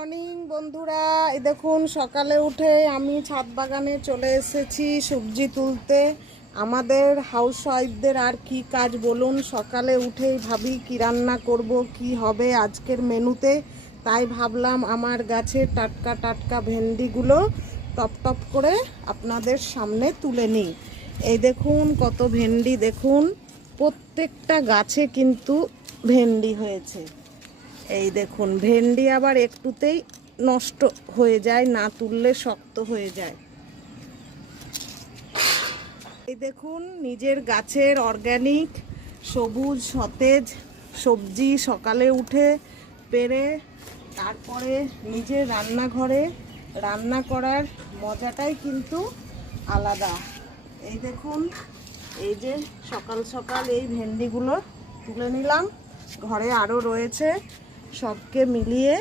Morning বন্ধুরা, এই দেখুন সকালে উঠে আমি ছাদ বাগানে চলে এসেছি সবজি তুলতে। আমাদের হাউস ওয়াইফদের আর কি কাজ বলুন, সকালে উঠেই ভাবি কি রান্না করব, কি হবে আজকের মেনুতে। তাই ভাবলাম আমার গাছের টাটকা টাটকা ভেন্ডিগুলো টপ টপ করে আপনাদের সামনে তুলে নিই। এই দেখুন কত ভেন্ডি, দেখুন প্রত্যেকটা গাছে কিন্তু ভেন্ডি হয়েছে। এই দেখুন ভেন্ডি আবার একটুতেই নষ্ট হয়ে যায়, না তুললে শক্ত হয়ে যায়। এই দেখুন নিজের গাছের অর্গানিক সবুজ সতেজ সবজি সকালে উঠে পেড়ে তারপরে নিজের রান্নাঘরে রান্না করার মজাটাই কিন্তু আলাদা। এই দেখুন, এই যে সকাল সকাল এই ভেন্ডিগুলো তুলে নিলাম, ঘরে আরও রয়েছে, সবকে মিলিয়ে